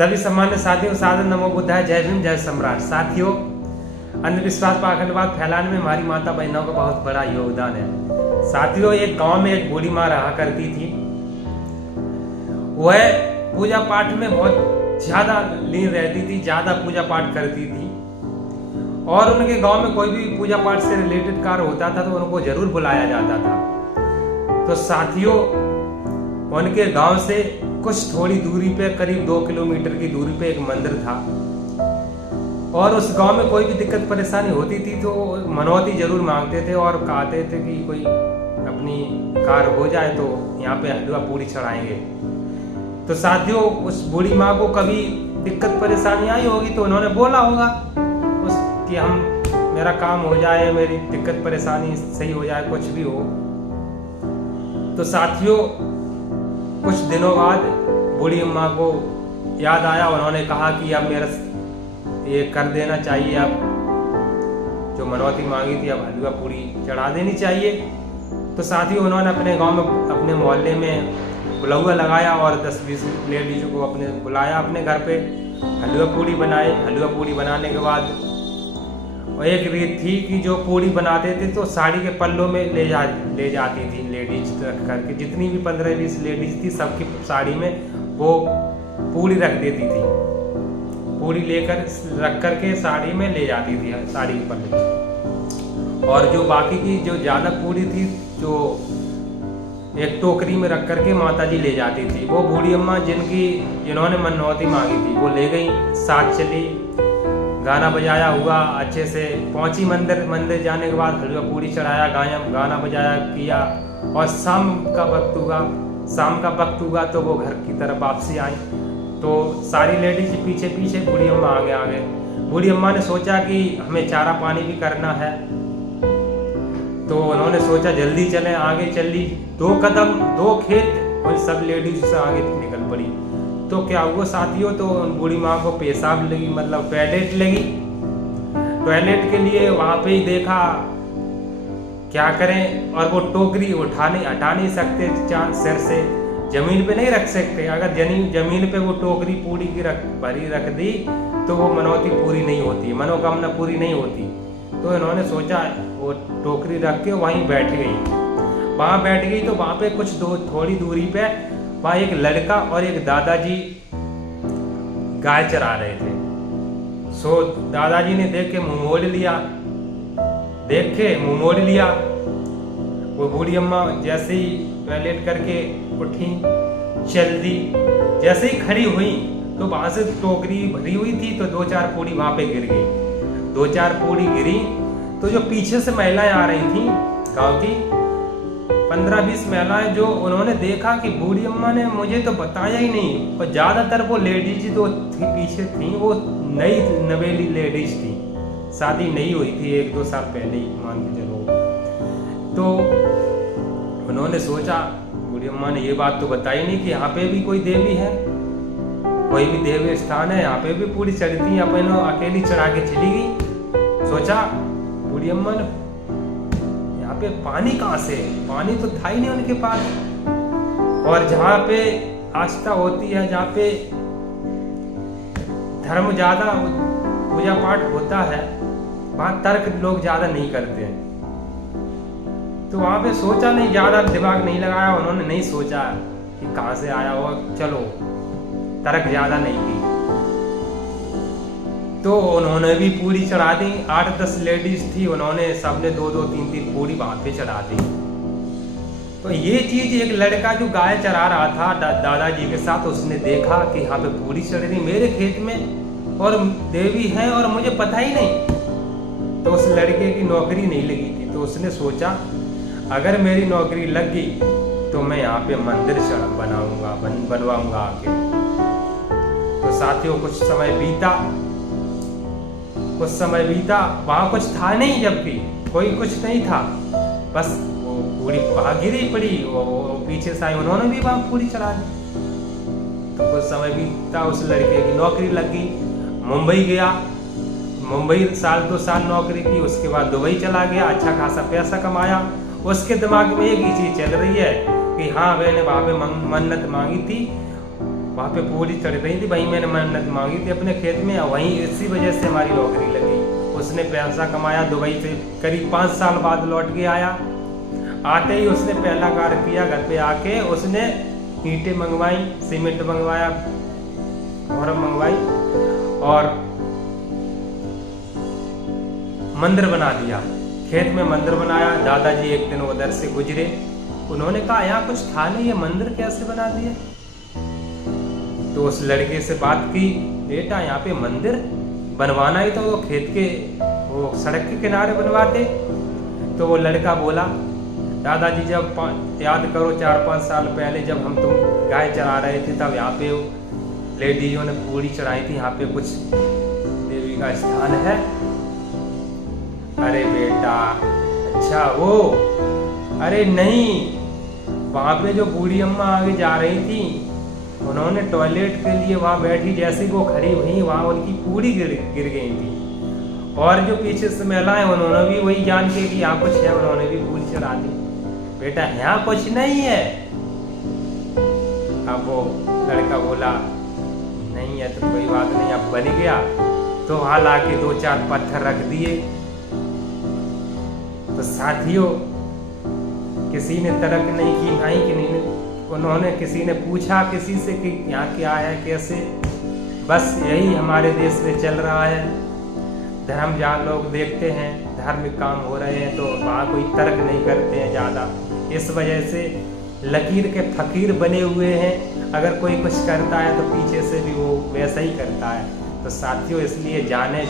सभी सामान्य साथियों, सादर नमो बुद्धाय, जय भीम, जय सम्राट। साथियों, अंधविश्वास पाखंडवाद फैलाने में हमारी माता बहनों का बहुत बड़ा योगदान है। साथियों, एक गांव में एक बूढ़ी माँ रहा करती थी। वह पूजा पाठ में बहुत ज्यादा लीन रहती थी, ज्यादा पूजा पाठ करती थी और उनके गांव में कोई भी पूजा पाठ से रिलेटेड कार्य होता था तो उनको जरूर बुलाया जाता था। तो साथियों, उनके गांव से कुछ थोड़ी दूरी पे, करीब 2 किलोमीटर की दूरी पे एक मंदिर था और उस गांव में कोई भी दिक्कत परेशानी होती थी तो मनौती जरूर मांगते थे और कहते थे कि कोई अपनी कार्य हो जाए तो यहाँ पे हलवा पूरी चढ़ाएंगे। तो साथियों, उस बूढ़ी माँ को कभी दिक्कत परेशानी आई होगी तो उन्होंने बोला होगा कि मेरा काम हो जाए, मेरी दिक्कत परेशानी सही हो जाए, कुछ भी हो। तो साथियों, कुछ दिनों बाद बूढ़ी अम्मा को याद आया, उन्होंने कहा कि अब मेरा ये कर देना चाहिए, अब जो मनौती मांगी थी अब हलवा पूरी चढ़ा देनी चाहिए। तो साथियों, उन्होंने अपने गांव में, अपने मोहल्ले में बुलावा लगाया और 10-20 लेडीज को अपने बुलाया अपने घर पे, हलवा पूरी बनाए। हलवा पूरी बनाने के बाद और एक रीत थी कि जो पूरी बनाते थे तो साड़ी के पल्लों में ले जाती थी लेडीज रख करके। जितनी भी 15-20 लेडीज थी सबकी साड़ी में वो पूरी रख देती थी, पूरी लेकर रख करके साड़ी में ले जाती थी, साड़ी के पल्ले। और जो बाकी की जो ज़्यादा पूरी थी जो एक टोकरी में रख करके माता जी ले जाती थी। वो बूढ़ी अम्मा जिन्होंने मनौती मांगी थी वो ले गई, साथ चली, गाना बजाया हुआ, अच्छे से पहुंची मंदिर जाने के बाद हलवा पूरी चढ़ाया, गाना बजाया किया और शाम का वक्त हुआ तो वो घर की तरफ वापसी आई। तो सारी लेडीज पीछे पीछे, बूढ़ी अम्मा आगे। बूढ़ी अम्मा ने सोचा कि हमें चारा पानी भी करना है तो उन्होंने सोचा जल्दी चलें। आगे चली, 2 कदम 2 खेत और सब लेडीज से आगे निकल पड़ी। तो क्या हुआ साथियों, तो बूढ़ी माँ को पेशाब लगी, मतलब टॉयलेट लगी। टॉयलेट के लिए वहां पे ही देखा, क्या करें, और वो टोकरी हटा नहीं सकते, सिर से जमीन पे नहीं रख सकते। अगर जमीन पे वो टोकरी पूरी की भरी रख दी तो वो मनौती पूरी नहीं होती, मनोकामना पूरी नहीं होती। तो इन्होंने सोचा वो टोकरी रख के वहीं बैठ गई। वहां बैठ गई तो वहां पे कुछ थोड़ी दूरी पे वहां एक लड़का और एक दादाजी गाय चरा रहे थे। सो दादाजी ने देख के मुंह मोड़ लिया। वो बूढ़ी अम्मा जैसे ही टॉयलेट करके उठी, चल दी, जैसे ही खड़ी हुई तो वहां से टोकरी भरी हुई थी तो 2-4 पूड़ी वहां पे गिर गई। 2-4 पूड़ी गिरी तो जो पीछे से महिलाएं आ रही थी, गांव की 15-20 महिलाएं, जो उन्होंने देखा कि बूढ़ी अम्मा ने मुझे तो बताया ही नहीं। और ज्यादातर वो लेडीज जो पीछे थी वो नई नवेली लेडीज थी, शादी नहीं हुई थी, 1-2 साल पहले ही मान के चलो। तो उन्होंने सोचा, बूढ़ी अम्मा ने ये बात तो बताई नहीं कि यहाँ पे भी कोई देवी है, कोई भी देवी स्थान है, यहाँ पे भी पूरी चढ़ती है, अपन अकेली चढ़ा के चली गई। सोचा बूढ़ी अम्मा ने, यहाँ पे पानी कहाँ से, पानी तो था ही नहीं उनके पास। और जहाँ पे आस्था होती है, जहाँ पे धर्म ज्यादा पूजा पाठ होता है, वहाँ तर्क लोग ज्यादा नहीं करते हैं। तो वहां पे सोचा नहीं, ज्यादा दिमाग नहीं लगाया, उन्होंने नहीं सोचा कि कहां से आया हुआ, चलो तर्क ज्यादा नहीं की। तो उन्होंने भी पूरी चढ़ा दी। 8-10 लेडीज थी, उन्होंने सबने 2-2, 3-3 पूरी वहां पे चढ़ा दी। तो ये चीज एक लड़का जो गाय चरा रहा था दादाजी के साथ, उसने देखा कि यहाँ पे पूरी चढ़ रही मेरे खेत में और देवी है और मुझे पता ही नहीं। तो उस लड़के की नौकरी नहीं लगी थी, तो उसने सोचा अगर मेरी नौकरी लग गई तो मैं यहाँ पे मंदिर बनवाऊंगा आके। तो साथियों, कुछ समय बीता, वहां कुछ था नहीं, जबकि कोई कुछ नहीं था, बस वो पूरी गिरी पड़ी, वो पीछे से आई, उन्होंने भी वहां पूरी चढ़ा दी। तो कुछ समय बीता, उस लड़के की नौकरी लग गई, मुंबई गया, मुंबई 1-2 साल नौकरी की, उसके बाद दुबई चला गया, अच्छा खासा पैसा कमाया। उसके दिमाग में एक ही चीज चल रही है कि हाँ, मैंने वहां पे मन्नत मांगी थी वहाँ पे पूरी चढ़ रही थी, वहीं मैंने मन्नत मांगी थी अपने खेत में, वहीं इसी वजह से हमारी नौकरी लगी। उसने पैसा कमाया, दुबई से करीब 5 साल बाद लौट के आया। आते ही उसने पहला कार्य किया, घर पे आके उसने ईंटें मंगवाई, सीमेंट मंगवाया, मोहरम मंगवाई और मंदिर बना दिया। खेत में मंदिर बनाया। दादाजी एक दिन उधर से गुजरे, उन्होंने कहा यहाँ कुछ था नहीं, ये मंदिर कैसे बना दिया? तो उस लड़के से बात की, बेटा यहाँ पे मंदिर बनवाना ही तो वो खेत के वो सड़क के किनारे बनवाते। तो वो लड़का बोला, दादाजी जब याद करो 4-5 साल पहले जब हम तुम गाय चरा रहे थे, तब यहाँ पे लेडीजों ने पूड़ी चढ़ाई थी, यहाँ पे कुछ देवी का स्थान है। अरे बेटा, अच्छा वो, अरे नहीं, वहाँ पे जो बूढ़ी अम्मा आगे जा रही थी, उन्होंने टॉयलेट के लिए वहाँ बैठी, जैसे वो खड़ी हुई वहाँ उनकी पूड़ी गिर गई थी। और जो पीछे से महिलाएं, उन्होंने भी वही जान के कि यहाँ कुछ है, उन्होंने भी पूड़ी चढ़ा दी। बेटा यहाँ कुछ नहीं है। अब वो लड़का बोला, नहीं है तो कोई बात नहीं, अब बन गया। तो वहाँ लाके 2-4 पत्थर रख दिए। तो साथियों, किसी ने तर्क नहीं की भाई कि नहीं, उन्होंने किसी ने पूछा किसी से कि यहाँ क्या है कैसे। बस यही हमारे देश में चल रहा है। धर्म जहाँ लोग देखते हैं धार्मिक काम हो रहे हैं तो वहाँ कोई तर्क नहीं करते हैं ज़्यादा। इस वजह से लकीर के फकीर बने हुए हैं। अगर कोई कुछ करता है तो पीछे से भी वो वैसा ही करता है। तो साथियों, इसलिए जाने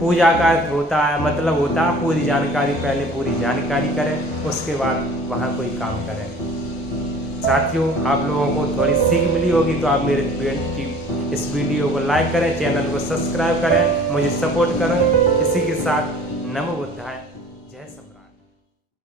पूजा का होता है, मतलब होता है पूरी जानकारी, पहले पूरी जानकारी करें, उसके बाद वहाँ कोई काम करें। साथियों, आप लोगों को थोड़ी सीख मिली होगी तो आप मेरे इस वीडियो को लाइक करें, चैनल को सब्सक्राइब करें, मुझे सपोर्ट करें। इसी के साथ नमो बुद्धाय।